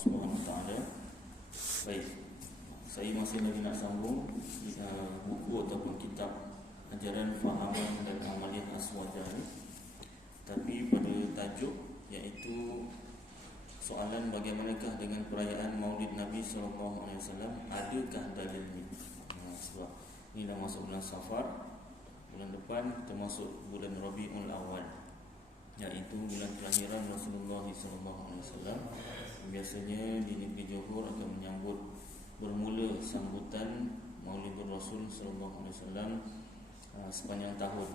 Subhanahu Wa Taala. Baik, saya masih lagi nak sambung buku ataupun kitab Ajaran Fahaman dan Amaliyah Aswaja ni. Tapi pada tajuk iaitu soalan bagaimanakah dengan perayaan Maulid Nabi sallallahu alaihi wasallam, adakah dalilnya? Sebab ini dah masuk bulan Safar, bulan depan termasuk bulan Rabiul Awal, iaitu bulan kelahiran Rasulullah sallallahu alaihi wasallam. Biasanya di negeri Johor akan menyambut bermula sambutan Maulidur Rasul sallallahu alaihi wasallam sepanjang tahun.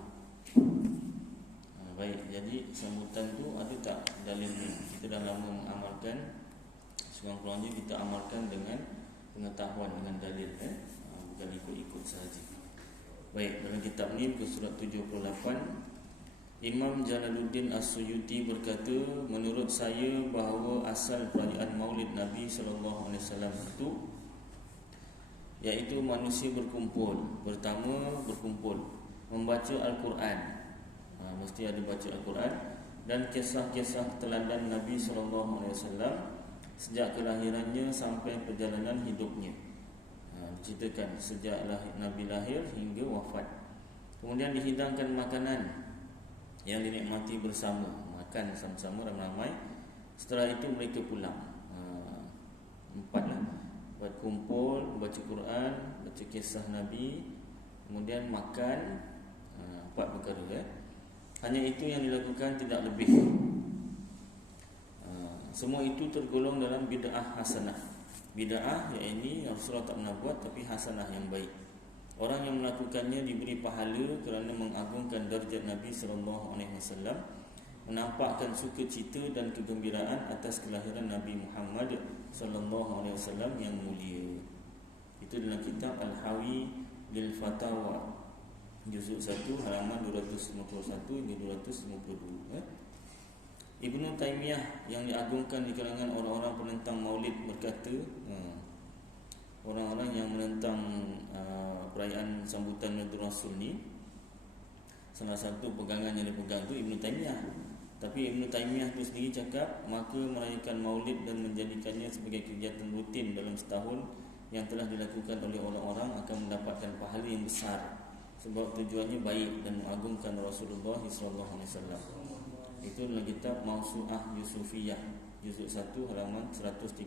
Baik, jadi sambutan tu ada tak dalilnya? Kita dah lama mengamalkan, sekurang-kurangnya kita amalkan dengan pengetahuan, dengan dalil, bukan ikut-ikut sahaja. Baik, dalam kitab ni ke surat 78, Imam Jalaluddin As-Suyuti berkata, menurut saya bahawa asal perayaan Maulid Nabi sallallahu alaihi wasallam itu iaitu manusia berkumpul. Pertama berkumpul membaca Al-Quran, mesti ada baca Al-Quran, dan kisah-kisah teladan Nabi sallallahu alaihi wasallam sejak kelahirannya sampai perjalanan hidupnya. Diceritakan sejak Nabi lahir hingga wafat. Kemudian dihidangkan makanan yang dinikmati bersama, makan sama-sama ramai-ramai. Setelah itu mereka pulang. Empatlah, berkumpul, baca Quran, baca kisah Nabi, kemudian makan. Empat perkara. Hanya itu yang dilakukan, tidak lebih. Semua itu tergolong dalam bid'ah hasanah. Bid'ah iaitu Rasulullah tak pernah buat, tapi hasanah yang baik. Orang yang melakukannya diberi pahala kerana mengagungkan darjat Nabi sallallahu alaihi wasallam, menampakkan sukacita dan kegembiraan atas kelahiran Nabi Muhammad sallallahu alaihi wasallam yang mulia. Itu dalam kitab Al-Hawi lil Fatawa, juzuk 1 halaman 251 hingga 252. Ibnu Taimiyah yang diagungkan di kalangan orang-orang penentang Maulid berkata, orang-orang yang menentang perayaan sambutan Maulid Rasul ni, salah satu pegangan yang dipegang tu Ibnu Taimiyah. Tapi Ibnu Taimiyah tu sendiri cakap, maka merayakan Maulid dan menjadikannya sebagai kegiatan rutin dalam setahun yang telah dilakukan oleh orang-orang akan mendapatkan pahala yang besar, sebab tujuannya baik dan mengagungkan Rasulullah sallallahu alaihi wasallam. Itu dalam kitab Mausu'ah Yusufiyah, juzuk 1 halaman 139.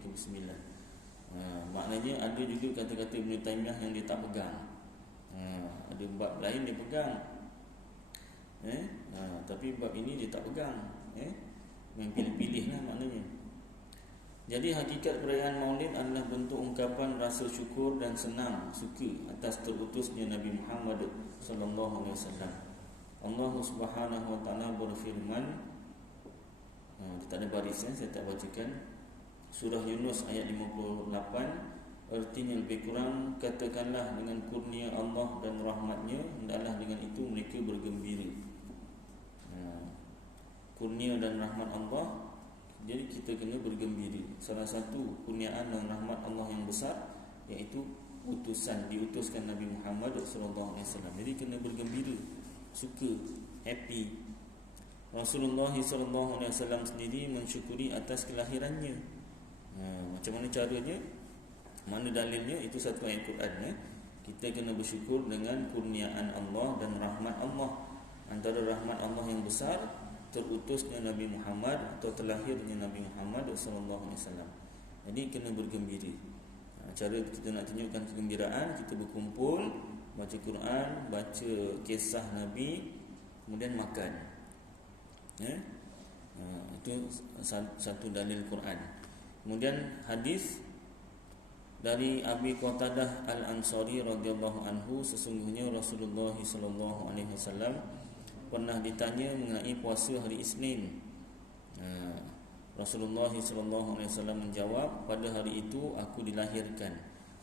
Maknanya ada juga kata-kata Ibnu Taimiyah yang dia tak pegang. Ada bab lain dia pegang, tapi bab ini dia tak pegang. Main pilih-pilih lah maknanya. Jadi hakikat perayaan Maulid adalah bentuk ungkapan rasa syukur dan senang suka atas terutusnya Nabi Muhammad sallallahu alaihi wasallam. Allah Subhanahu wa taala berfirman, tak ada baris, saya tak bacakan. Surah Yunus ayat 58, artinya lebih kurang, katakanlah dengan kurnia Allah dan rahmatnya, hendaklah dengan itu mereka bergembira. Kurnia dan rahmat Allah, jadi kita kena bergembira. Salah satu kurniaan dan rahmat Allah yang besar iaitu diutuskan Nabi Muhammad sallallahu alaihi wasallam. Jadi kena bergembira, suka, happy. Rasulullah sallallahu alaihi wasallam sendiri mensyukuri atas kelahirannya. Macam mana caranya? Mana dalilnya? Itu satu ayat Quran. Kita kena bersyukur dengan kurniaan Allah dan rahmat Allah. Antara rahmat Allah yang besar, terutusnya Nabi Muhammad atau terlahirnya Nabi Muhammad sallallahu alaihi wasallam. Jadi kena bergembira. Cara kita nak tunjukkan kegembiraan, kita berkumpul, baca Quran, baca kisah Nabi, kemudian makan. Itu satu dalil Quran. Kemudian hadis dari Abi Qatadah Al-Ansari radhiyallahu anhu, sesungguhnya Rasulullah sallallahu alaihi wasallam pernah ditanya mengenai puasa hari Isnin. Rasulullah sallallahu alaihi wasallam menjawab, pada hari itu aku dilahirkan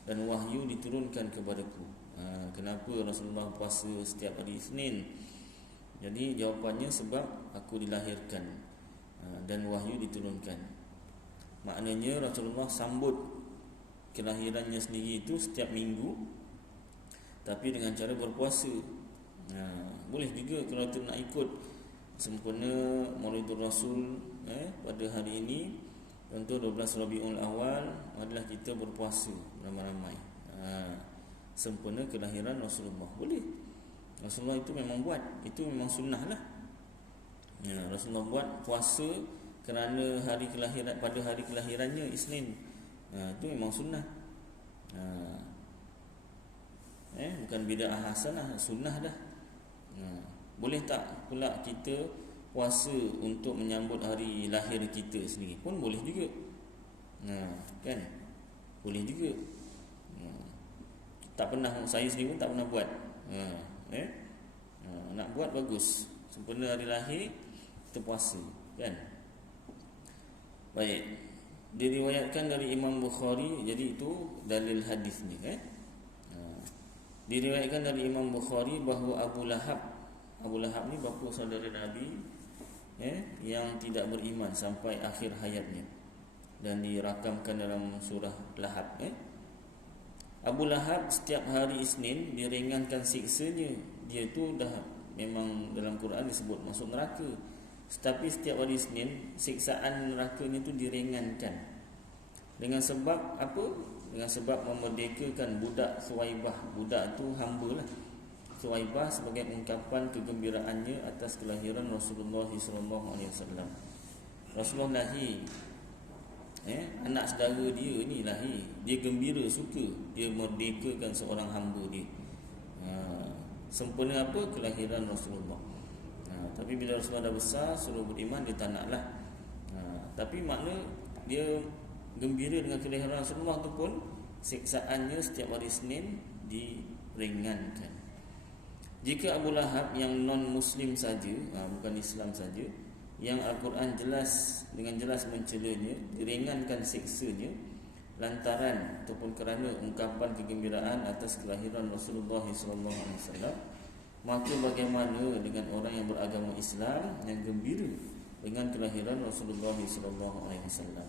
dan wahyu diturunkan kepadaku. Kenapa Rasulullah puasa setiap hari Isnin? Jadi jawapannya sebab aku dilahirkan dan wahyu diturunkan. Maknanya Rasulullah sambut kelahirannya sendiri itu setiap minggu, tapi dengan cara berpuasa. Boleh juga kalau kita nak ikut sempurna Maulidur Rasul pada hari ini, Contoh 12 Rabiul Awal adalah kita berpuasa ramai-ramai. Sempena kelahiran Rasulullah. Boleh. Rasulullah itu memang buat. Itu memang sunnah lah. Rasulullah buat puasa kerana hari kelahiran, pada hari kelahirannya Isnin. Itu memang sunnah. Bukan bid'ah hasanah, sunnah dah. Boleh tak pula kita puasa untuk menyambut hari lahir kita sendiri? Pun boleh juga. Kan? Boleh juga. Tak pernah, saya sendiri pun tak pernah buat. Nak buat bagus. Sempena hari lahir kita puasa, kan? Baik. Diriwayatkan dari Imam Bukhari, jadi itu dalil hadisnya, Diriwayatkan dari Imam Bukhari bahawa Abu Lahab ni bapa saudara Nabi, yang tidak beriman sampai akhir hayatnya, dan dirakamkan dalam surah Lahab. Abu Lahab setiap hari Isnin diringankan siksanya. Dia tu dah memang dalam Quran disebut masuk neraka. Tetapi setiap hari Isnin siksaan nerakanya tu diringankan. Dengan sebab apa? Dengan sebab memerdekakan budak Suwaibah. Budak tu hamba lah. Suwaibah sebagai ungkapan kegembiraannya atas kelahiran Rasulullah SAW. Rasulullah lahir, anak saudara dia ni lahir, dia gembira, suka, dia merdekakan seorang hamba dia. Sempena apa? Kelahiran Rasulullah. Tapi bila Rasulullah dah besar, suruh beriman, dia tak nak lah. Tapi makna dia gembira dengan kelahiran Rasulullah tu pun siksaannya setiap hari Isnin diringankan. Jika Abu Lahab yang non-Muslim saja, bukan Islam saja, yang Al-Quran dengan jelas mencelanya, diringankan siksanya lantaran ataupun kerana ungkapan kegembiraan atas kelahiran Rasulullah SAW, maka bagaimana dengan orang yang beragama Islam yang gembira dengan kelahiran Rasulullah SAW?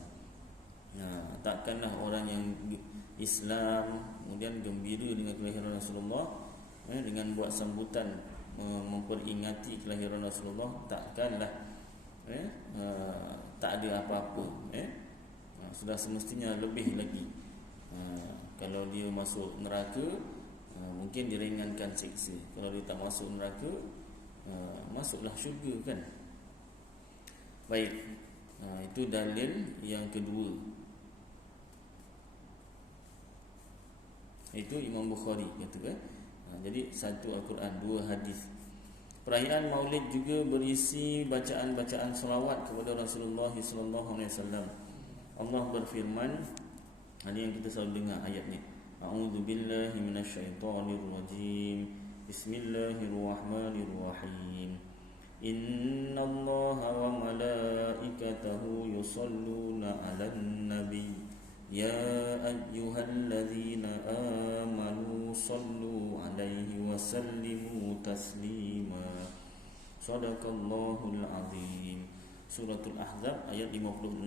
Takkanlah orang yang Islam kemudian gembira dengan kelahiran Rasulullah, dengan buat sambutan memperingati kelahiran Rasulullah, takkanlah tak ada apa-apa. Sudah semestinya lebih lagi. Kalau dia masuk neraka, mungkin diringankan siksa. Kalau dia tak masuk neraka, masuklah syurga, kan? Baik. Itu dalil yang kedua. Itu Imam Bukhari kata, jadi satu Al-Quran, dua hadis. Perayaan Maulid juga berisi bacaan-bacaan salawat kepada Rasulullah SAW. Allah berfirman, ini yang kita selalu dengar ayat ni. A'udzubillahi minasyaitonirrajim. Bismillahirrahmanirrahim. Innallaha wa malaikatahu yusalluna 'alan nabi. Ya ayyuhalladzina amanu sallu 'alaihi wa sallimu taslima. Shadaqallahul azim. Suratul Ahzab ayat 56.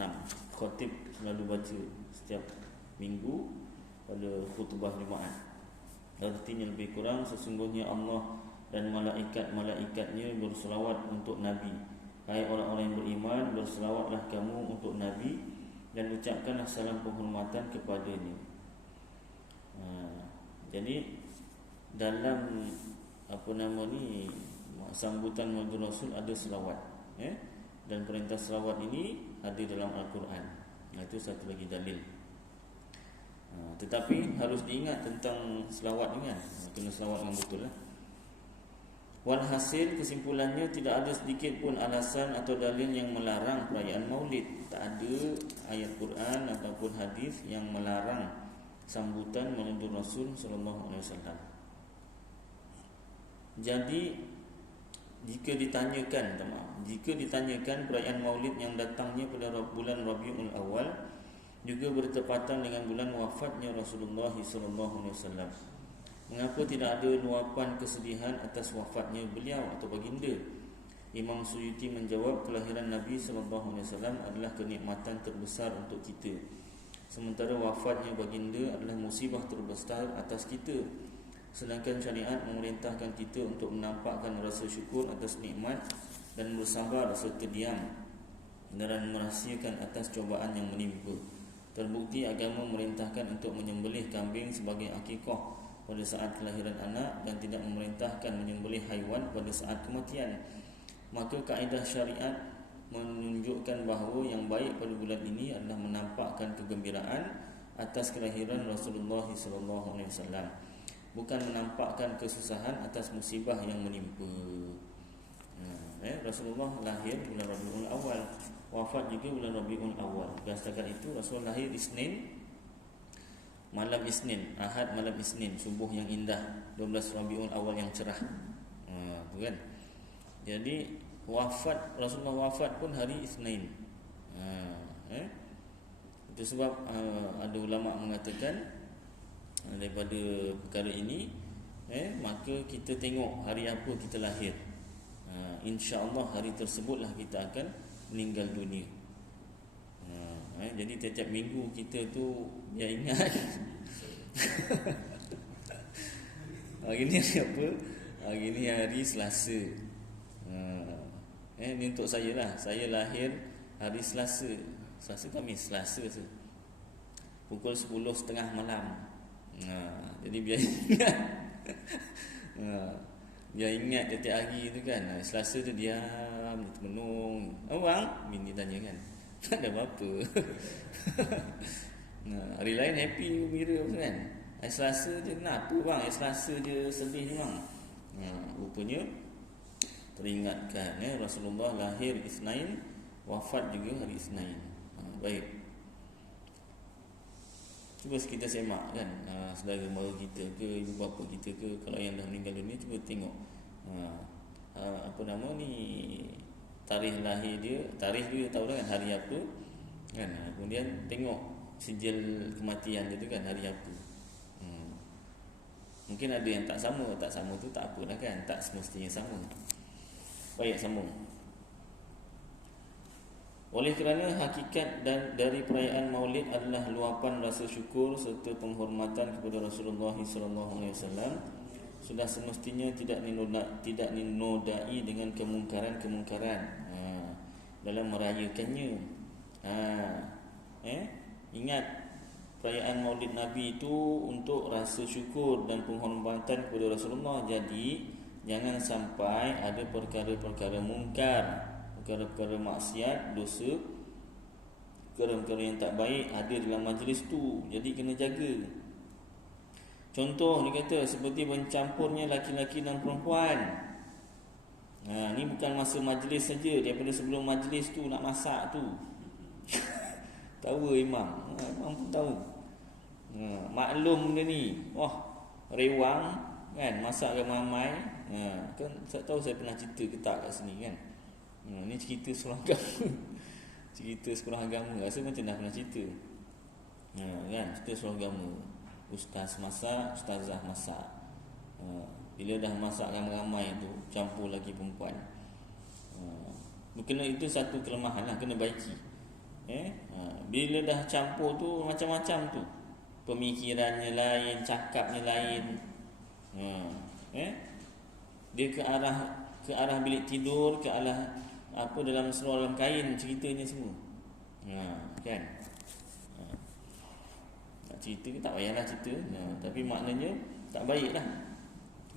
Khatib selalu baca setiap minggu pada khutbah Jumaat. Artinya lebih kurang, sesungguhnya Allah dan malaikat-malaikatnya berselawat untuk Nabi. Hai orang-orang yang beriman, berselawatlah kamu untuk Nabi dan ucapkanlah salam penghormatan kepadanya. Jadi dalam sambutan Maulid Rasul ada selawat, dan perintah selawat ini ada dalam Al-Quran. Itu satu lagi dalil. Tetapi harus diingat tentang selawat ni, kan? Kena selawat yang betul lah. Walhasil, kesimpulannya, tidak ada sedikit pun alasan atau dalil yang melarang perayaan Maulid. Tak ada ayat Quran ataupun hadis yang melarang sambutan Maulid Rasul sallallahu alaihi wasallam. Jadi jika ditanyakan perayaan Maulid yang datangnya pada bulan Rabiul Awal juga bertepatan dengan bulan wafatnya Rasulullah sallallahu alaihi wasallam, mengapa tidak ada luapan kesedihan atas wafatnya beliau atau baginda? Imam Suyuti menjawab, kelahiran Nabi sallallahu alaihi wasallam adalah kenikmatan terbesar untuk kita, sementara wafatnya baginda adalah musibah terbesar atas kita. Sedangkan syariat memerintahkan kita untuk menampakkan rasa syukur atas nikmat dan bersabar serta diam dan merahsiakan atas cubaan yang menimpa. Terbukti agama memerintahkan untuk menyembelih kambing sebagai akikah pada saat kelahiran anak dan tidak memerintahkan menyembelih haiwan pada saat kematian. Maka kaedah syariat menunjukkan bahawa yang baik pada bulan ini adalah menampakkan kegembiraan atas kelahiran Rasulullah SAW, bukan menampakkan kesusahan atas musibah yang menimpa. Rasulullah lahir bulan Rabiul Awal, wafat juga bulan Rabiul Awal. Dan setakat itu Rasul lahir Isnin, malam Isnin, Ahad malam Isnin, subuh yang indah, 12 Rabiul Awal yang cerah. Tu kan. Jadi Rasulullah wafat pun hari Isnin. Itu sebab ada ulama mengatakan daripada perkara ini, maka kita tengok hari apa kita lahir. InsyaAllah hari tersebutlah kita akan meninggal dunia. Jadi tiap-tiap minggu kita tu biar ingat hari ni hari apa? Hari ni hari Selasa. Ni untuk saya lah. Saya lahir hari Selasa. Selasa pukul 10.30 malam. Jadi biar ingat. Biar ingat tiap-tiap hari tu kan. Selasa tu diam, termenung. Bang? Bini tanya kan. Tak ada apa-apa. Hari lain happy gembira kan. Selasa je kenapa bang? Selasa je sedih bang. Rupanya teringatkan Rasulullah lahir Isnin, wafat juga hari Isnin. Baik. Cuba kita semak kan, saudara mara kita ke, ibu bapa kita ke, kalau yang dah meninggal dunia, cuba tengok apa nama ni, tarikh lahir dia, tarikh dia tahu dah kan, hari apa kan. Kemudian tengok sijil kematian dia tu kan, hari apa. Mungkin ada yang tak sama tu tak apalah kan, tak semestinya sama. Baik, sambung. Oleh kerana hakikat dan dari perayaan Maulid adalah luapan rasa syukur serta penghormatan kepada Rasulullah SAW, sudah semestinya tidak dinodai dengan kemungkaran-kemungkaran dalam merayakannya. Ingat, perayaan Maulid Nabi itu untuk rasa syukur dan penghormatan kepada Rasulullah. Jadi jangan sampai ada perkara-perkara mungkar, perkara-perkara maksiat, dosa, perkara-perkara yang tak baik ada dalam majlis tu. Jadi kena jaga. Contoh dia kata seperti bercampurnya laki-laki dan perempuan. Ni bukan masa majlis saja, daripada sebelum majlis tu nak masak tu. Tahu imam pun tahu. Maklum benda ni. Wah, rewang kan, masak ramai-ramai. Kan tak tahu saya pernah cerita ke tak kat sini kan. Ni cerita sekolah agama. Cerita sekolah agama. Rasa macam dah pernah cerita. Kan, cerita sekolah agama. Ustaz masak, ustazah masak. Bila dah masak ramai-ramai tu, campur lagi perempuan. Kena, itu satu kelemahan lah, kena baiki. Bila dah campur tu macam-macam tu. Pemikirannya lain, cakapnya lain. Dia ke arah bilik tidur, ke arah apa dalam seluar dalam kain, ceritanya semua. Kan? Nak cerita ke tak payahlah cerita. Tapi maknanya tak baik lah.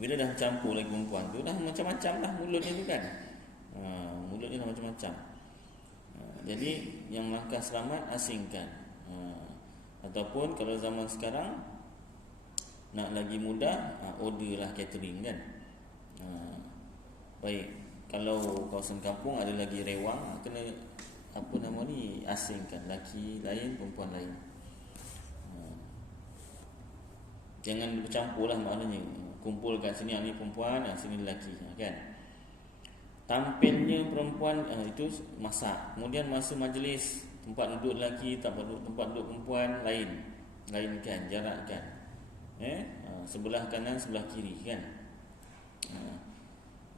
Bila dah campur lagi perempuan tu, dah macam-macam lah mulutnya tu kan. Mulutnya dah macam-macam. Jadi yang langkah selamat asingkan. Ataupun kalau zaman sekarang nak lagi mudah, order lah catering kan. Baik, kalau kawasan kampung ada lagi rewang, kena apa nama ni, asingkan, laki lain, perempuan lain. Jangan bercampur lah maknanya. Kumpulkan sini ni perempuan, sini lelaki kan. Tampilnya perempuan itu masak. Kemudian masa majlis, tempat duduk lelaki, tempat duduk perempuan lain kan, jarakkan. Sebelah kanan, sebelah kiri kan.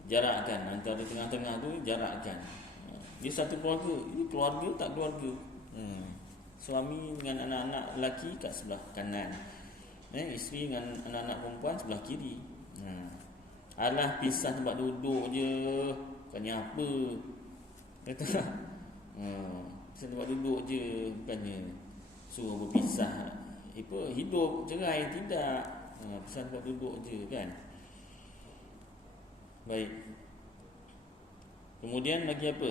Jarakkan antara tengah-tengah tu, jarakkan. Dia satu keluarga, ini keluarga tak keluarga. Suami dengan anak-anak lelaki kat sebelah kanan, isteri dengan anak-anak perempuan sebelah kiri. Alah, pisah tempat duduk je, bukannya apa. Kata Pasal tempat duduk je, bukannya suruh berpisah. Hidup cerai tidak. Pasal tempat duduk je kan. Baik. Kemudian lagi apa?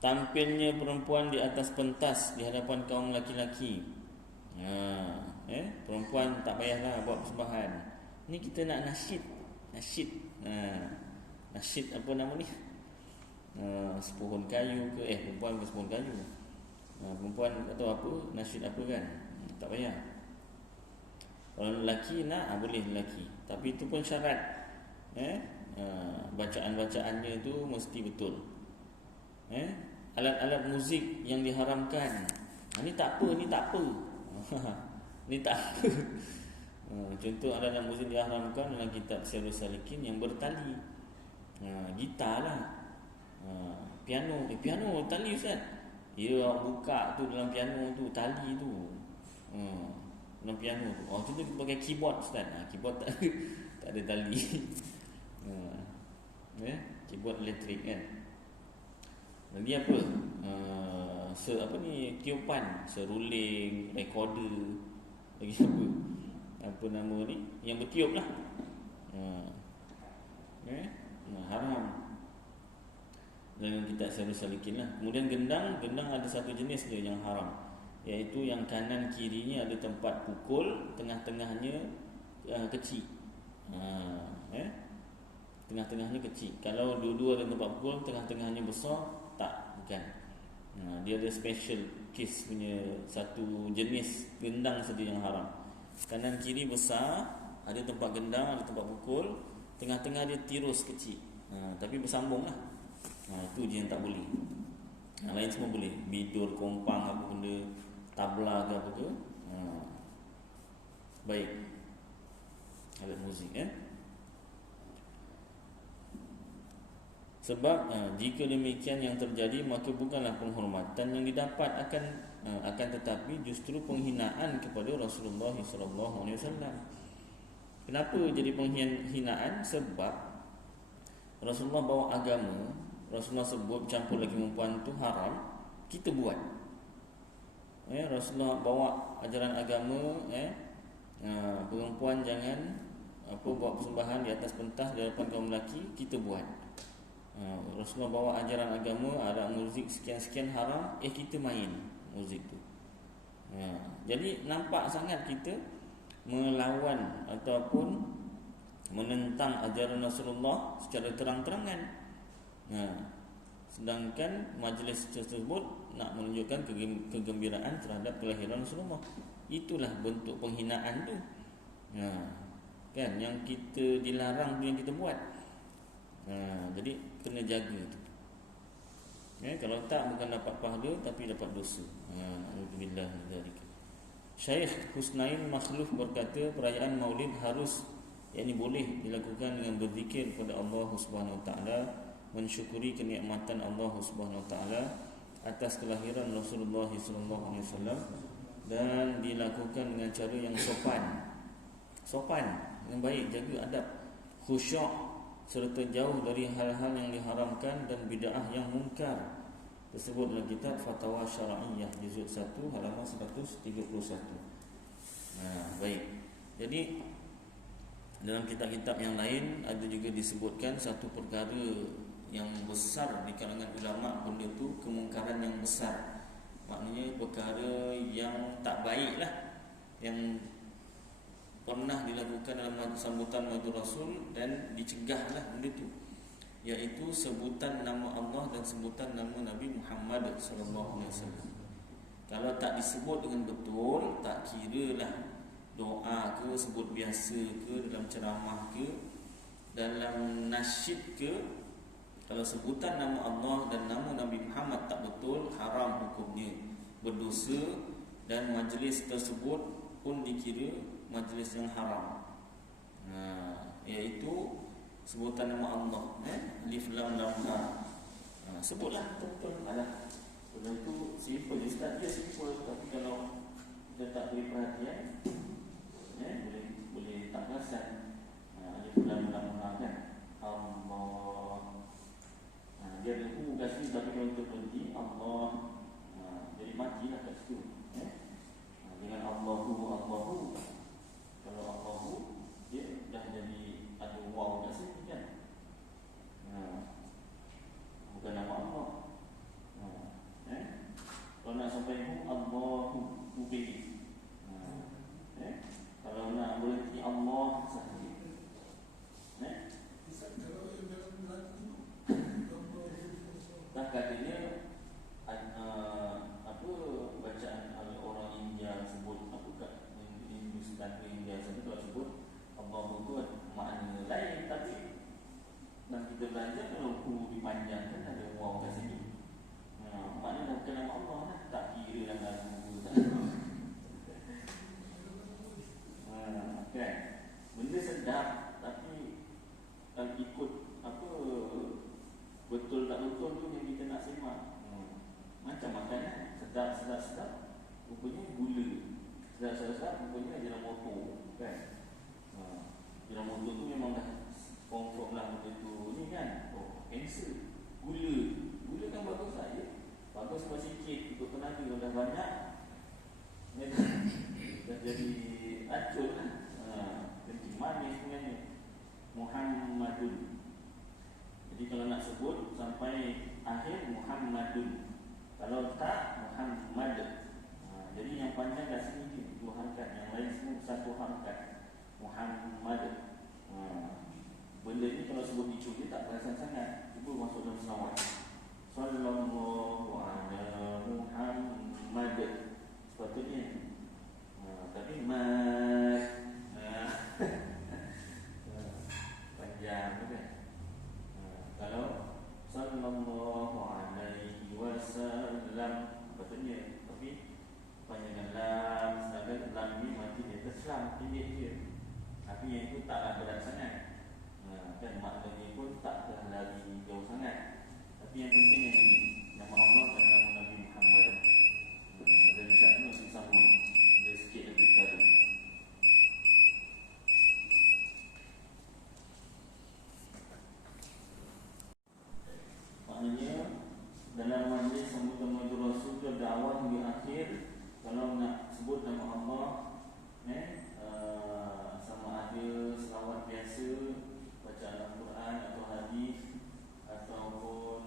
Tampilnya perempuan di atas pentas di hadapan kaum laki-laki. Perempuan tak payahlah buat persembahan. Ni kita nak nasyid. Nasyid apa nama ni? Sepuhun kayu ke? Perempuan ke sepuhun kayu. Perempuan atau apa? Nasyid apa kan? Tak payah. Kalau lelaki nak, boleh lelaki. Tapi itu pun syarat. Bacaan-bacaannya tu mesti betul. Alat-alat muzik yang diharamkan. Ni tak apa. Ni tak apa. Contoh alat-alat muzik diharamkan dalam kitab Sirrus Salikin yang bertali. Gitar lah. Piano. Piano tali Ustaz. Ya, buka tu dalam piano tu, tali tu. Dalam piano tu. Contoh kita pakai keyboard Ustaz. Keyboard tak ada tali. Keyboard elektrik kan. Lagi apa? Tiupan, seruling, recorder. Lagi apa? Apa nama ni? Yang bertiup lah. Haram. Dalam kitab Sirrus Salikin lah. Kemudian gendang ada satu jenis dia yang haram, iaitu yang kanan kirinya ada tempat pukul, tengah-tengahnya kecil. Tengah-tengahnya kecil. Kalau dua-dua ada tempat pukul, tengah-tengahnya besar, bukan. Dia ada special case punya satu jenis gendang saja yang haram. Kanan kiri besar, ada tempat gendang, ada tempat pukul, tengah-tengah dia tirus kecil. Tapi bersambung lah. Itu je yang tak boleh. Lain semua boleh. Bidur, kompang, apa benda, tabla ke apa ke. Baik. Alat muzik Sebab jika demikian yang terjadi, maka bukanlah penghormatan yang didapat, akan tetapi justru penghinaan kepada Rasulullah SAW. Kenapa jadi penghinaan? Sebab Rasulullah bawa agama, Rasulullah sebut campur lagi perempuan tu haram, kita buat. Rasulullah bawa ajaran agama, perempuan jangan buat persembahan di atas pentas di hadapan kaum lelaki, kita buat. Rasulullah bawa ajaran agama, ada muzik sekian-sekian haram, kita main muzik tu. Jadi nampak sangat kita melawan ataupun menentang ajaran Rasulullah secara terang-terangan. Sedangkan majlis tersebut nak menunjukkan kegembiraan terhadap kelahiran Rasulullah. Itulah bentuk penghinaan tu. Kan yang kita dilarang tu yang kita buat. Jadi kena jaga tu. Kalau tak, bukan dapat pahala tapi dapat dosa. Alhamdulillah. Syekh Husnain Makhluf berkata, perayaan Maulid harus, boleh dilakukan dengan berzikir kepada Allah Subhanahu Wa Taala, mensyukuri kenikmatan Allah Subhanahu Wa Taala atas kelahiran Rasulullah SAW, dan dilakukan dengan cara yang sopan yang baik, jaga adab, khusyuk, serta jauh dari hal-hal yang diharamkan dan bid'ah yang munkar. Tersebut dalam kitab Fatwa Syara'iyah juzuk 1 halaman 131. Baik. Jadi dalam kitab-kitab yang lain ada juga disebutkan satu perkara yang besar di kalangan ulama, benda tu kemungkaran yang besar. Maknanya perkara yang tak baik lah, yang pernah dilakukan dalam sambutan Maulid Rasul dan dicegahlah benda tu, iaitu sebutan nama Allah dan sebutan nama Nabi Muhammad SAW. Kalau tak disebut dengan betul, tak kiralah doa ke, sebut biasa ke, dalam ceramah ke, dalam nasyid ke, kalau sebutan nama Allah dan nama Nabi Muhammad tak betul, haram hukumnya, berdosa, dan majlis tersebut pun dikira majlis yang haram. Iaitu sebutan nama Allah, alif lam lam ha. Sebutlah betul. Alah, benda tu simple je Ustaz, dia simple, tapi kalau kita tak beri perhatian, boleh tak perasan. Alif lam lam ha kan, Allah. Dia ada hu kat sini, benda sedap tapi kalau ikut apa betul tak betul tu yang kita nak semak. Macam makanan sedap rupanya gula, sedap rupanya jalan motor kan. Jalan motor tu memang dah confirm lah benda tu ni kan. Cancer, gula kan bagus saja, bagus sebab sikit ikut tenaga dah banyak dah jadi racun lah. Kencing manis sebenarnya Muhammadun. Jadi kalau nak sebut sampai akhir Muhammadun, kalau tak Muhammad. Jadi yang panjang kat sini 2 harakat, yang lain semua 1 harakat. Muhammad. Benda ni kalau sebut itu dia tak perasan sangat. Cuba masuk dalam selawat. Sallallahu ala Muhammad. Sepatutnya. Tapi panjang kan. Kalau sallallahu alaihi wasallam sepatutnya, tapi panjangkan lam, sedangkan lam ni mati dia terselam pendek je. Tapi yang itu taklah berat sangat. Dan maknanya pun tak lari jauh sangat. Tapi yang penting yang ini, nama Allah dan nama Nabi Muhammad. Dan insya-Allah kita sambung dia sikit lagi tadi. Maknanya dalam majlis sambutan Maulid Rasul ke dakwah di akhir, kalau nak sebut nama Allah, sama ada selawat biasa, bacaan Al-Quran atau hadis, ataupun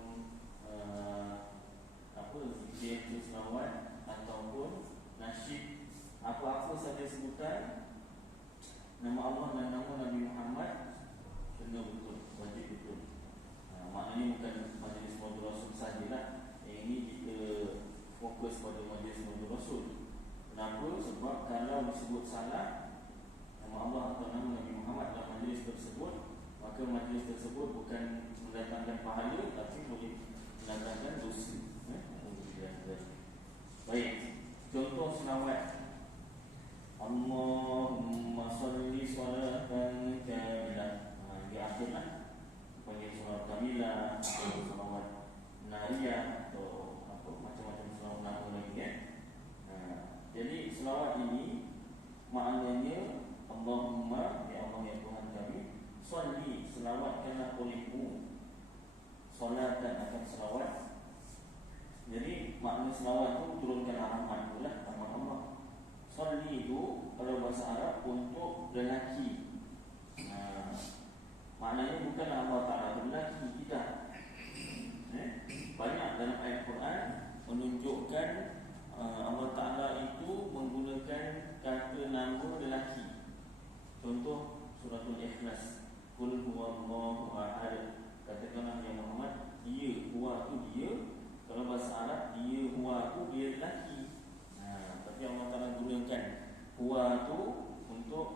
zikir selawat, ataupun nasyid, apa-apa saja sebutan nama Allah dan nama Nabi Muhammad kena betul, wajib betul. Maknanya bukan majlis Maulid Rasul sahajalah. Yang ini kita fokus pada majlis Maulid Rasul. Kenapa? Sebab kalau disebut salah nama Allah atau nama Nabi Muhammad dalam majlis tersebut, maka majlis tersebut bukan mendatangkan pahala, tapi boleh mendatangkan dosa. Baik, contoh selawat. Allahumma salli salatan kamilah. Di akhirlah panggil selawat kamilah atau selawat nariyah atau apa macam-macam selawat nama lagi kan. Jadi selawat ini maknanya Allahumma, ya Allah ya Tuhan kami, salli, selawatkanlah olehmu, salatan akan selawat. Jadi makna selawat itu turunkanlah rahmat pula, rahmat Allah. Salli itu kalau bahasa Arab untuk lelaki. Maknanya bukanlah Allah Ta'ala lelaki, tidak. Banyak dalam ayat Quran menunjukkan Allah Ta'ala itu menggunakan kata nama lelaki. Contoh suratul Ikhlas, Qul huwallahu ahad. Katakanlah ya Muhammad, dia, huwa tu dia. Kalau bahasa Arab, dia, huwa tu dia lelaki. Tapi Allah Ta'ala gunakan huwa tu untuk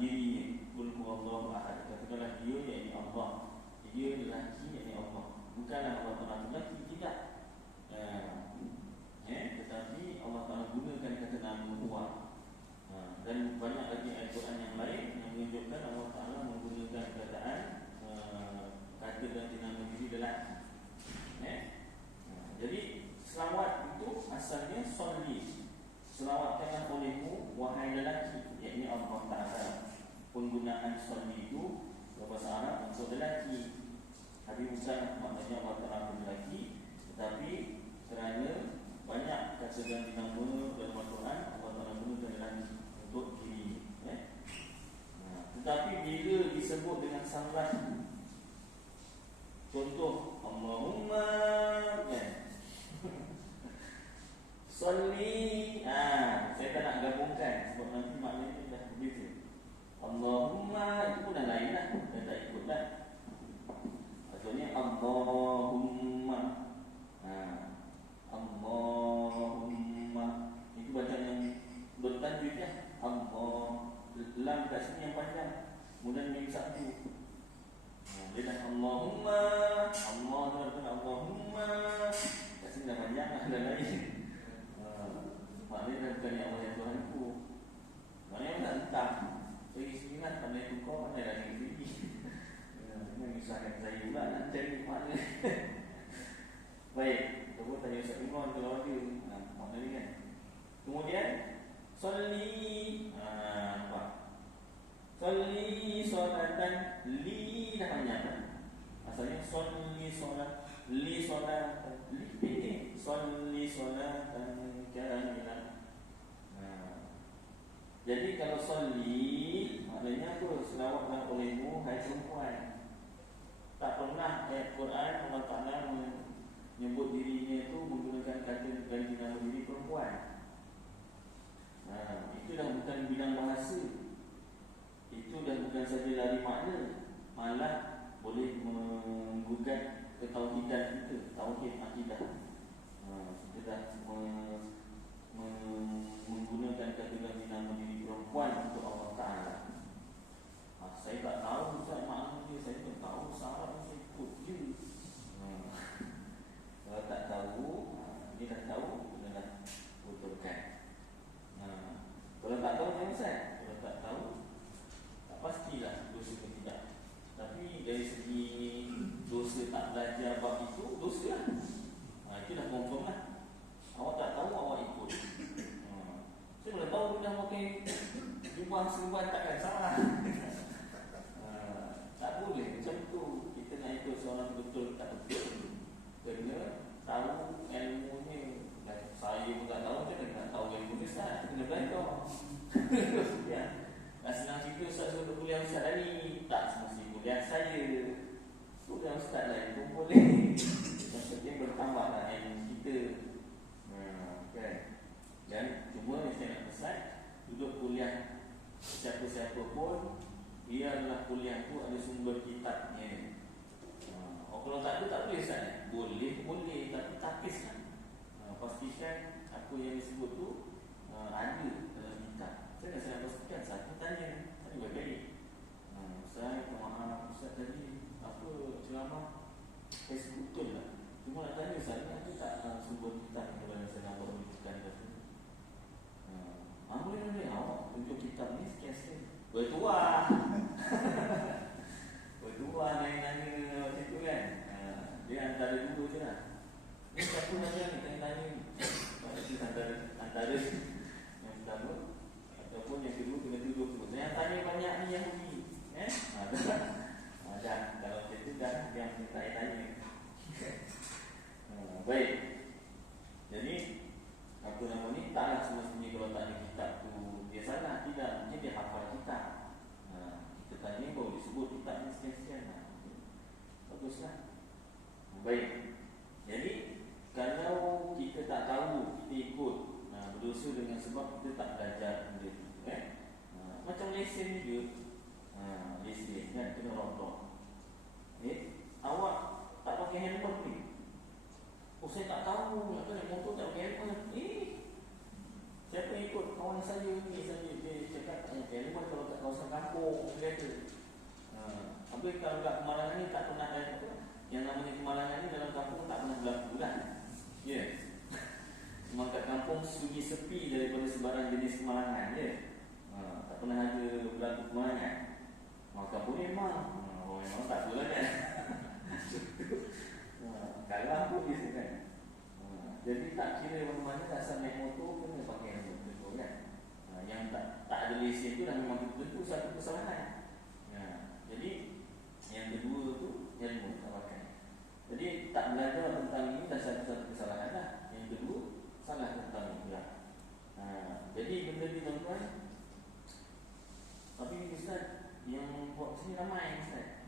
dirinya. Qul huwallahu ahad. Katakanlah dia, yakni Allah. Dia lelaki, yakni Allah. Bukanlah Allah Ta'ala lelaki, tidak. Tetapi Allah Ta'ala gunakan kata nama huwa. Dan banyak lagi ayat Quran yang lain yang menunjukkan Allah Ta'ala menggunakan kataan kata ganti nama diri lelaki. Jadi selawat itu asalnya salli, selawatkanlah olehmu wahai lelaki, yakni Allah Ta'ala. Penggunaan salli itu bahasa Arab untuk lelaki. Tapi bukan maknanya Allah Ta'ala lelaki, tetapi kerana banyak kata ganti nama dalam Al-Quran, Allah Ta'ala gunakan lelaki untuk diri. Tetapi bila disebut dengan salah, contoh Allahumma salli, saya tak nak gabungkan sebab nanti maknanya dah berbeza. Allahumma itu pun dah lain lah, dah tak ikut lah. Maksudnya Allahumma, Allahumma itu bacaan yang bertajwid lah. Allah, lam kat sini yang panjang, kemudian mim satu. Dia dah Allahumma, Allah tu dah Allahumma, kat sini dah panjang lah, dah lain. Maknanya dah bukan yang Allah yang Tuhan ku. Maknanya dah entah. Bagi sini lah kau mana dah tinggi jangan menyusahkan saya pula nak cari makna. Baik, kita tanya Ustaz Imran kalau ada makna ni kan. Kemudian Salli nampak Salli solatan li dah banyak kan? Asalnya Salli solat li solat li ini Salli solatan kamilah. Jadi kalau Salli maknanya tu selawatlah olehmu hai perempuan. Tak pernah ayat Quran Allah Ta'ala menyebut dirinya itu menggunakan kata ganti nama diri perempuan. Itu dah bukan bidang bahasa. Itu dah bukan saja lari makna, malah boleh menggugat ketauhidan kita, tauhid akidah. Kita dah menggunakan kata ganti nama diri perempuan untuk Allah Ta'ala. Saya tak tahu Ustaz makna dia, saya pun tahu syarat saya ikut je. Kalau tak tahu, dia dah tahu, kita dah betulkan. Kalau tak tahu jangan Ustaz. Kalau tak tahu, tak pastilah dosa ke tidak. Tapi dari segi dosa tak belajar bab itu, dosa lah. Itu dah confirm lah. Awak tak tahu, awak ikut. Saya boleh tahu dia dah pakai jubah serban takkan salah. Tak boleh macam tu. Kita nak ikut seorang betul tak betul, kena tahu ilmunya. Saya pun tak tahu, macam mana nak tahu ilmu ni Ustaz? Kena belajar. Ya. Tak senang cerita Ustaz suruh kuliah Ustaz tadi. Tak semesti kuliah saya, kuliah Ustaz lain pun boleh. Maksudnya bertambahlah ilmu kita. Kan? Dan cuma saya nak pesan, duduk kuliah siapa-siapa pun, biarlah kuliah tu ada sumber kitabnya. Kalau tak ada, tak boleh Ustaz. Boleh, tapi tapiskan. Pastikan apa yang disebut tu ada dalam kitab. Saya pastikan saya tanya baik-baik. Ustaz, maaf Ustaz tadi apa ceramah saya sebut betul lah. Cuma nak tanya Ustaz, ada tak sumber kitab yang boleh saya nampak menunjukkan tadi? Boleh awak tunjuk kitab ni sekian-sekian. Bertuah nanya macam tu kan. Dia antara dua je lah. Ni siapa macam ni tanya ni. Itu antara yang pertama ataupun yang kedua kena duduk terus. Yang tanya banyak ni yang bunyi dah kalau macam tu dah yang tanya. Baik. Jadi apa nama ni, taklah semestinya kalau tak ada kitab tu dia salah. Tidak, mungkin dia hafal kitab. Kita tanya baru disebut kitab ni sekian-sekian. Baguslah. Baik. Jadi kalau kita tak tahu, kita ikut, berdosa dengan sebab kita tak belajar benda tu kan? Macam lesen ni dia, lesen kan, kena rontok. Awak tak pakai helmet ni. Saya tak tahu, nak naik motor tak pakai helmet. Siapa ikut kawan saya ni, dia cakap tak pakai helmet kalau kat kawasan kampung, dia kata. Habis kalau kat kemalangan ni tak pernah ada apa. Yang namanya kemalangan ni dalam kampung tak pernah berlaku kan? Ya. Memang kat kampung sunyi sepi daripada sebarang jenis kemalangan je. Tak pernah ada berlaku kemalangan. Maka pun memang memang tak boleh kan. Kalah pun dia kan. Jadi tak kira mana-mana asal naik motor kena pakai helmet betul kan. Yang tak ada lesen tu dah memang tentu satu kesalahan. Jadi yang kedua tu helmet tak pakai. Jadi tak belajar tentang ini dah satu kesalahan lah. Yang kedua salah tentang ini pula. Jadi benda ni tuan-tuan. Tapi Ustaz yang buat sini ramai Ustaz.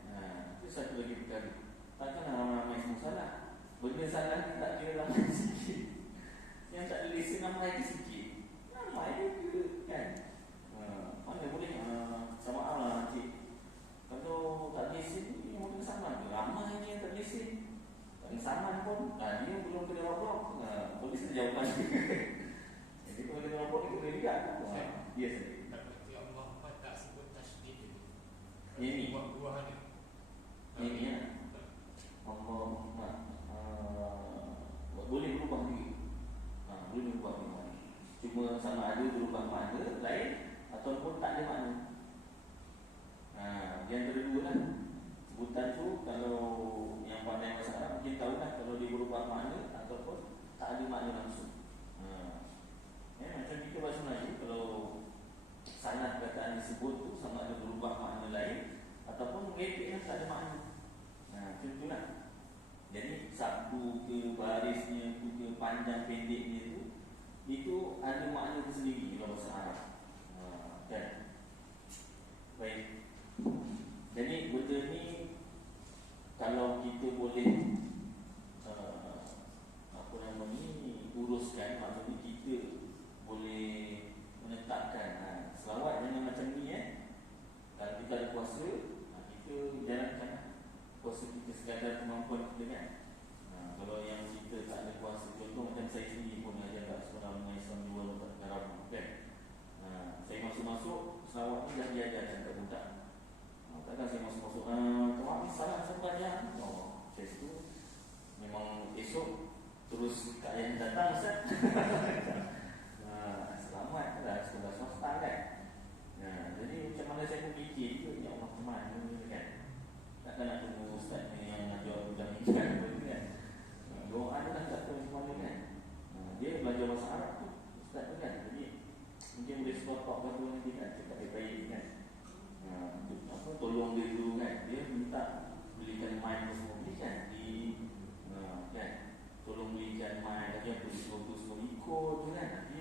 Itu satu lagi perkara. Takkan ramai-ramai semua salah. Benda salah ni tak kira ramai sikit. Yang tak ada lesen ramai lagi sikit. Ramai juga kan. Mana boleh sama Allah cik. Kalau tak lesen ni mungkin sama je. Ramai je yang tak lesen. Tak saman pun dia belum kena robok. Polis ada jawapan. Jadi kalau kena robok ni boleh juga. Dia sendiri. Ya Allah tak sebut tasydid itu. Ini buah ni. Ini ya. Allahumma boleh berubah juga. Boleh berubah juga. Cuma sama ada berubah makna lain ataupun tak ada makna. tu sama ada berubah makna lain ataupun merepek tak ada makna. Macam tu lah. Jadi sabdu ke, barisnya tu ke, panjang pendeknya tu, itu ada makna tersendiri dalam bahasa Arab. Kan? Baik. Jadi benda ni kalau kita boleh apa nama ni uruskan, maksudnya kita boleh menetapkan selawat jangan macam ni Kalau kita ada puasa, kita jalankan puasa kita sekadar kemampuan kita kan. Kalau yang kita tak ada puasa, contoh macam saya sendiri pun ajar kat sekolah mengenai Islam 2 lepas Rabu kan. Saya masuk-masuk selawat ni dah diajarkan kat budak. Takkan saya masuk-masuk tuan ni salah sepanjang. Saya tu memang esok terus kat yang datang Ustaz. Selamat dah sekolah swasta kan. Jadi macam mana saya pun fikir tu, ya Allah macam mana ni kan. Takkan nak tunggu Ustaz ni yang nak jawab budak ni kan. Doa ni kan tak tahu macam mana kan. Dia belajar bahasa Arab tu Ustaz tu kan. Jadi mungkin boleh stop batu nanti kan. Cakap baik-baik kan. Tolong dia dulu kan. Dia minta belikan mic semua belikan di kan. Tolong belikan mic lagi apa semua ikut tu kan. Nanti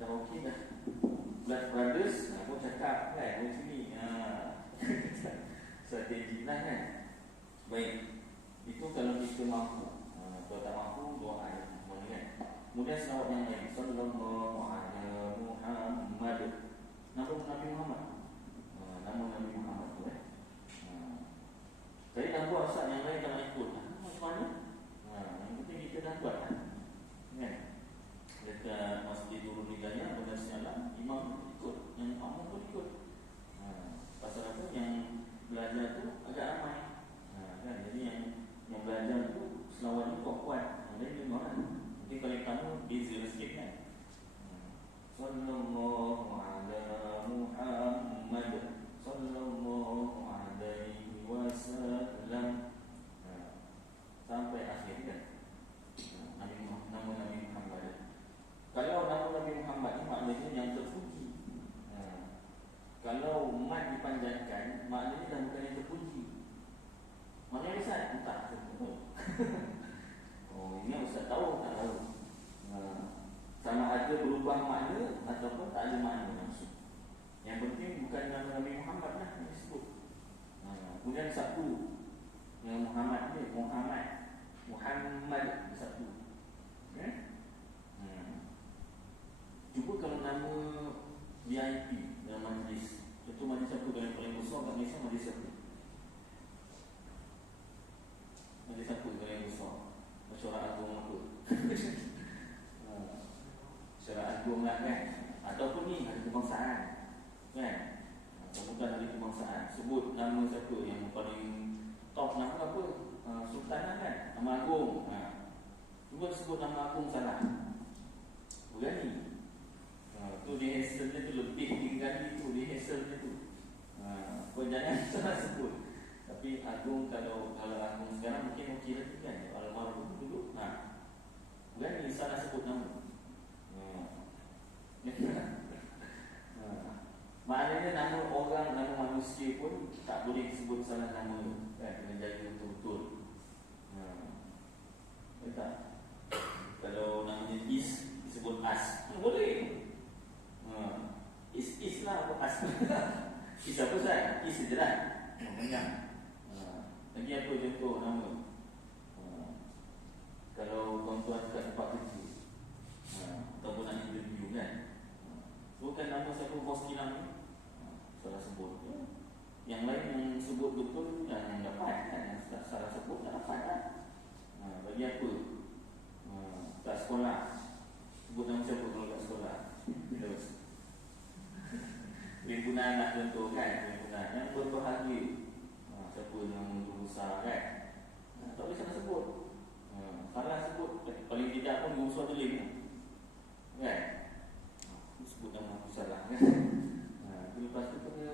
dah okey dah. Blood Brothers aku cakap kan macam ni. Strategi lah kan. Baik. Itu kalau kita mampu. Kalau tak mampu doa semua kan. Kemudian selawat yang lain. Sallallahu alaihi Muhammad. Nama Nabi Muhammad. Nama Nabi Muhammad tu Saya dah buat Ustaz, yang lain tak nak ikut. Macam mana? Yang penting kita dah buat kan. Dekat Masjid Nurul Hidayah pada siang imam ikut, yang makmum pun ikut. Pasal apa? Yang belajar tu agak ramai. Kan? Jadi yang belajar tu selawat ni kuat-kuat. Jadi memang kan. Mungkin kalau kamu beza sikit kan. Sallallahu ala Muhammad sallallahu alaihi wasallam sampai akhir kan. Nama Nabi Muhammad. Kalau nama Nabi Muhammad ni maknanya yang terpuji. Kalau mat dipanjangkan, maknanya dah bukan yang terpuji. Maknanya Ustaz? Entah. Ini Ustaz tahu tak tahu. Sama ada berubah makna ataupun tak ada makna langsung. Yang penting bukan nama Nabi Muhammad lah yang disebut. Kemudian satu yang Muhammad ni, Muhammad satu. Cuba kalau nama VIP dalam majlis, contoh majlis apa yang paling besar kat Malaysia, majlis apa? Majlis apa yang besar? Masyarakat agung apa? Masyarakat agung lah kan. Ataupun ni hari kebangsaan kan. Bukan hari kebangsaan. Sebut nama siapa yang paling top, nama apa? Sultan lah kan. Nama agung. Cuba sebut nama agung salah. Berani. Tu rehearsalnya tu lebih tinggal itu rehearsalnya tu. Kau jangan salah sebut. Tapi agung kalau agung sekarang mungkin okey lagi kan. Almarhum dulu. Berani salah sebut nama. Maknanya nama orang, nama manusia pun tak boleh disebut salah nama kan, kena jaga betul-betul. Tak? Kalau namanya Is disebut As, boleh. Is lah apa As. Is apa Ustaz? Is je lah. Banyak. Lagi apa contoh nama? Kalau tuan-tuan kat tempat kerja ataupun nak interview kan, bukan nama siapa bos kilang ni, salah sebut. Yang lain yang sebut betul yang dapat kan, yang salah sebut tak dapat kan. Bagi apa? Kat sekolah sebut nama siapa kalau kat sekolah? Terus perhimpunan nak contoh kan, perhimpunan yang berbahagia. Siapa nama guru besar kan, tak boleh salah sebut. Salah sebut, paling tidak pun guru besar tulis kan. Sebut nama salah kan. Lepas tu kena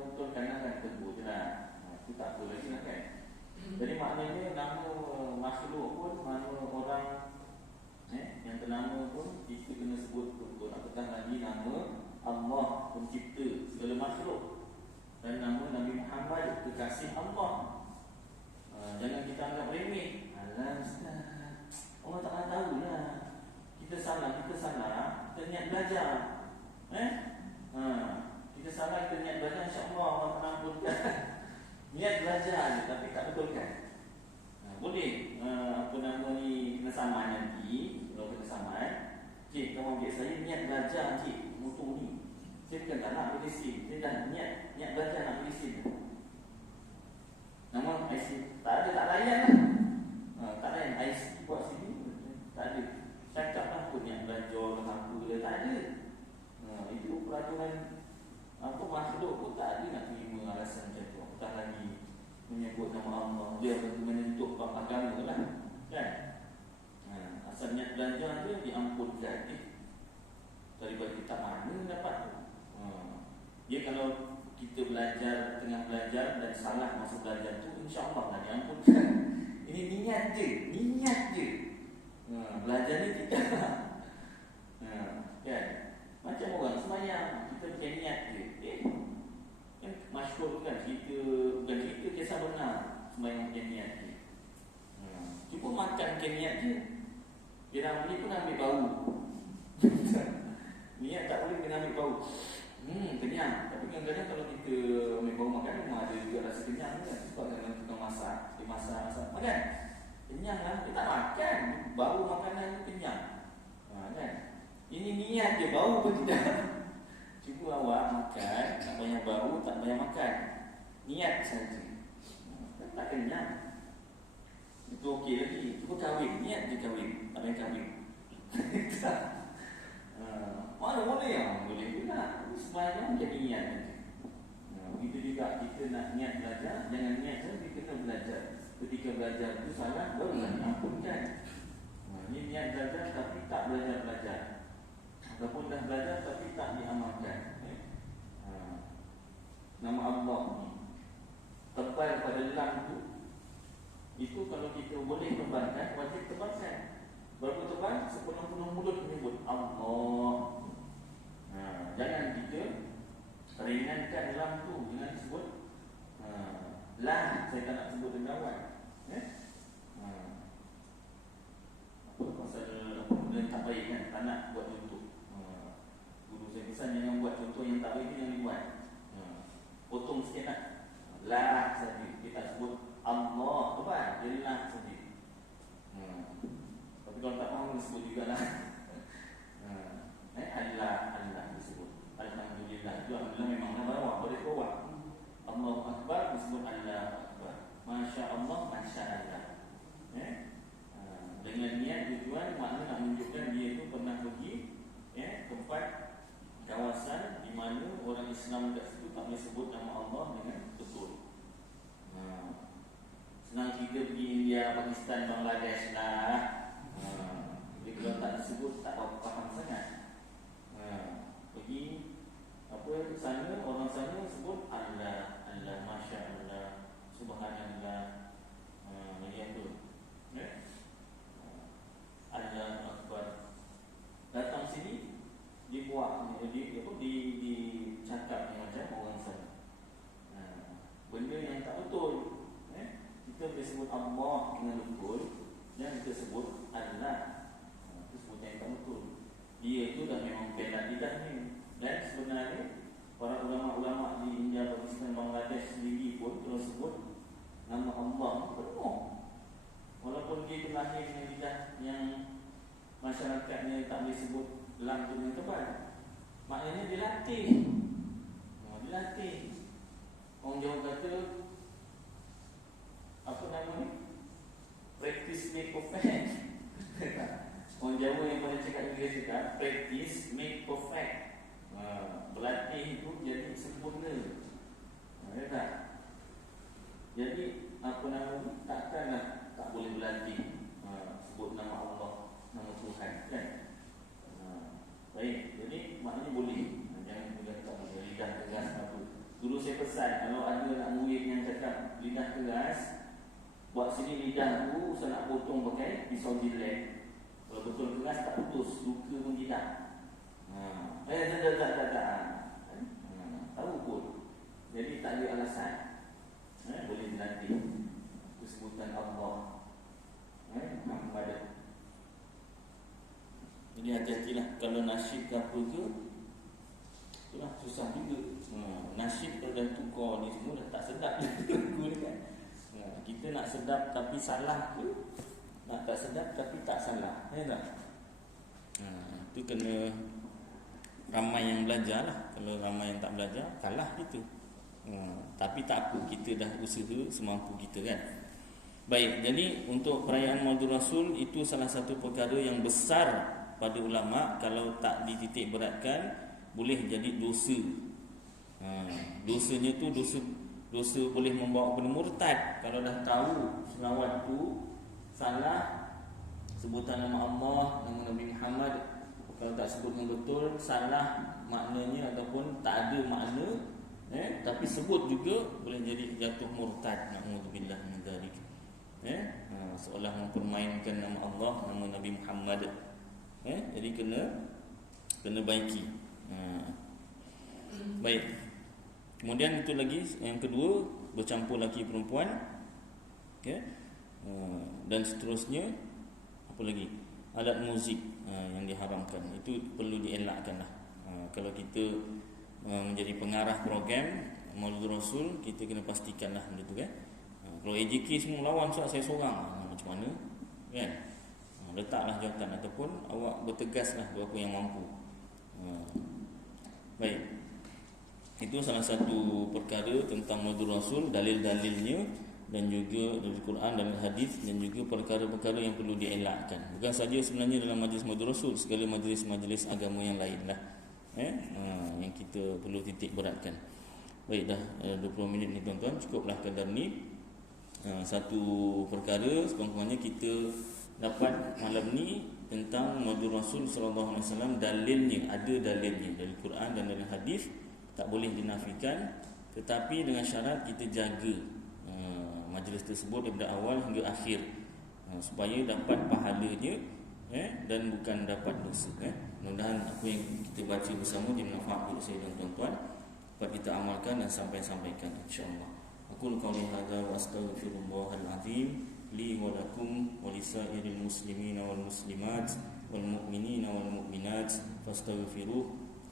betulkan lah kan, tegur je lah. Itu tak apa lagi lah kan. Jadi maknanya nama makhluk pun, nama orang yang ternama pun kita kena sebut betul. Apatah lagi nama Allah pencipta segala makhluk. Niat belajar tapi tak betulkan. Boleh apa nama ni kena saman nanti. Kalau kena saman, cik kamu ambil saya niat belajar cik motor ni. Saya bukan tak nak beli SIM. Saya dah niat belajar nak beli SIM. Nama IC tak ada, tak layan lah. Tak layan IC buat sini. Tak ada. Cakap lah pun niat belajar apa dia tak ada. Itu peraturan apa makhluk pun tak ada nak terima alasan macam tu. Tak lagi menyebut nama Allah. Dia menentuk agama lah. Kan? Asal niat belajar tu diampunkan. Daripada kitab mana dapat tu? Dia kalau kita belajar, tengah belajar dan salah masa belajar tu, insya-Allah lah diampunkan. Ini niat je. Belajar ni tidak. Kan? Macam orang sembahyang, kita pakai niat je. Kan masyhur kan kita, bukan kita kisah benar sembahyang pakai niat je. Cuba makan pakai niat je. Dia beli pun ambil bau. Niat tak boleh kena ambil bau. Kenyang. Tapi kadang-kadang kalau kita ambil bau makan, memang ada juga rasa kenyang kan. Sebab kadang-kadang kita masak, makan. Kenyang lah, dia tak makan. Bau makanan tu kenyang. Kan? Ini niat je, bau pun tidak. Cuba awak makan, tak banyak bau, tak banyak makan. Niat saja. Tak kenyang. Itu okey lagi. Cuba kahwin, niat je kahwin, tak payah kahwin. Mana boleh ya? Boleh juga. Sembahyang jadi niat. Begitu juga kita nak niat belajar, jangan niat saja, kita kena belajar. Ketika belajar itu salah, barulah diampunkan. Ini niat belajar tapi tak belajar. Ataupun dah belajar tapi tak diamalkan. Nama Allah ni tebal pada lam tu. Itu kalau kita boleh tebalkan, wajib tebalkan. Berapa tebal? Sepenuh-penuh mulut menyebut Allah. Jangan kita ringankan lam tu. Jangan sebut lam. Saya tak nak sebut dengan awak. Pasal benda tak baik kan, tak nak buat contoh. Guru saya pesan jangan buat contoh yang tak baik, jangan dibuat. Potong sikit lah. La saja. Kita sebut Allah. Apa? Dia la saja. Tapi kalau tak faham, sebut jugalah. Allah disebut. Alhamdulillah. Itu Alhamdulillah memang bawah. Boleh bawah. Allahu Akbar disebut Allah Akbar. Masya Allah, Masya Allah. Dengan niat tujuan, makna nak menunjukkan dia itu pernah pergi tempat kawasan di mana orang Islam kat situ tak boleh sebut nama Allah dengan betul. Senang kita pergi India, Pakistan, Bangladesh lah. Jadi kalau tak disebut tak faham sangat. Pergi sana, orang sana sebut Allah, Masya Allah, Subhanallah. Yang tu Allah Akbar. Datang sini dibuat dicakap macam orang sana. Benda yang tak betul. Kita boleh sebut Allah dengan betul, dan kita sebut Allah. Itu sebut yang tak betul. Dia tu dah memang pelat lidah ni. Dan sebenarnya para ulama-ulama di India, Pakistan, Bangladesh sendiri pun kalau sebut nama Allah penuh. Walaupun dia terlahir dengan lidah yang masyarakatnya tak boleh sebut lam tu dengan tebal, maknanya dilatih. Orang Jawa kata apa nama ni? Practice make perfect. Orang Jawa yang pada cakap Inggeris cakap practice make perfect. Berlatih itu jadi sempurna. Ya tak? Jadi apa nama ni? Takkanlah tak boleh berlatih sebut nama Allah, nama Tuhan kan? Baik, jadi maknanya boleh. Jangan boleh tak boleh lidah keras apa. Dulu saya pesan kalau ada nak murid yang cakap lidah keras, buat sini lidah tu saya nak potong pakai pisau jilid. Kalau betul keras tak putus, luka pun tidak. Tak. Tahu pun. Jadi tak ada alasan. Boleh dilatih. Kesebutan Allah. Muhammad. Jadi hati-hatilah kalau nasyid ke apa ke, itulah susah juga Nasyid kalau dah tukar ni semua dah tak sedap lagu ni kan. Kita nak sedap tapi salah tu, nak tak sedap tapi tak salah, ya tak? Itu kena ramai yang belajar lah. Kalau ramai yang tak belajar, kalah kita. Tapi tak apa, kita dah usaha semampu kita kan. Baik, jadi untuk perayaan Maulid Rasul itu salah satu perkara yang besar pada ulama. Kalau tak dititik beratkan, boleh jadi dosa. Dosanya tu dosa boleh membawa kepada murtad. Kalau dah tahu selawat tu salah, sebutan nama Allah, nama Nabi Muhammad, kalau tak sebut dengan betul, salah maknanya ataupun tak ada makna, tapi sebut juga, boleh jadi jatuh murtad. Na'udzubillah min dzalik. Seolah mempermainkan nama Allah, nama Nabi Muhammad. Jadi kena baiki. Baik. Kemudian itu lagi yang kedua, bercampur laki perempuan, dan seterusnya. Apa lagi? Alat muzik yang diharamkan, itu perlu dielakkan lah. Kalau kita menjadi pengarah program Maulid Rasul, kita kena pastikan lah benda tu kan. Kalau AJK semua lawan, saya seorang, macam mana kan? Letaklah jawatan ataupun awak bertegaslah berapa yang mampu. Baik. Itu salah satu perkara tentang Maulid Rasul, dalil-dalilnya, dan juga dari Quran dan hadis, dan juga perkara-perkara yang perlu dielakkan. Bukan saja sebenarnya dalam majlis Maulid Rasul, segala majlis-majlis agama yang lain lah, yang kita perlu titik beratkan. Baik, dah 20 minit ni tuan-tuan, cukuplah kadar ni. Satu perkara sekurang-kurangnya kita dapat malam ni tentang Maulid Rasul sallallahu alaihi wasallam. Dalilnya, ada dalilnya dari Quran dan dari hadis, tak boleh dinafikan, tetapi dengan syarat kita jaga majlis tersebut daripada awal hingga akhir, supaya dapat pahalanya, dan bukan dapat dosa. Mudah-mudahan apa yang kita baca bersama dimanfaatkan saya dan tuan-tuan, dapat kita amalkan dan sampaikan insya-Allah. Aku qouli hadza wa astaghfirullahal azim li wa lakum wa lisairil muslimina wal muslimat wal mu'minina wal mu'minat fastaghfiruh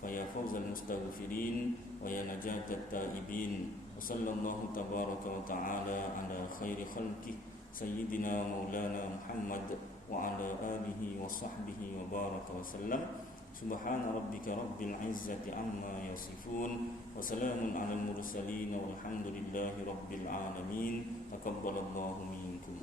wa fawzal mustaghfirin wa ya najatat taibin. Wa sallallahu tabaraka wa ta'ala ala khairi khalqih sayyidina maulana Muhammad wa ala alihi wa sahbihi wa baraka wa sallam. Subhana rabbika rabbil izzati amma yasifun wa salamun alal mursalin walhamdulillahi rabbil alamin. Taqabbalallahu minkum.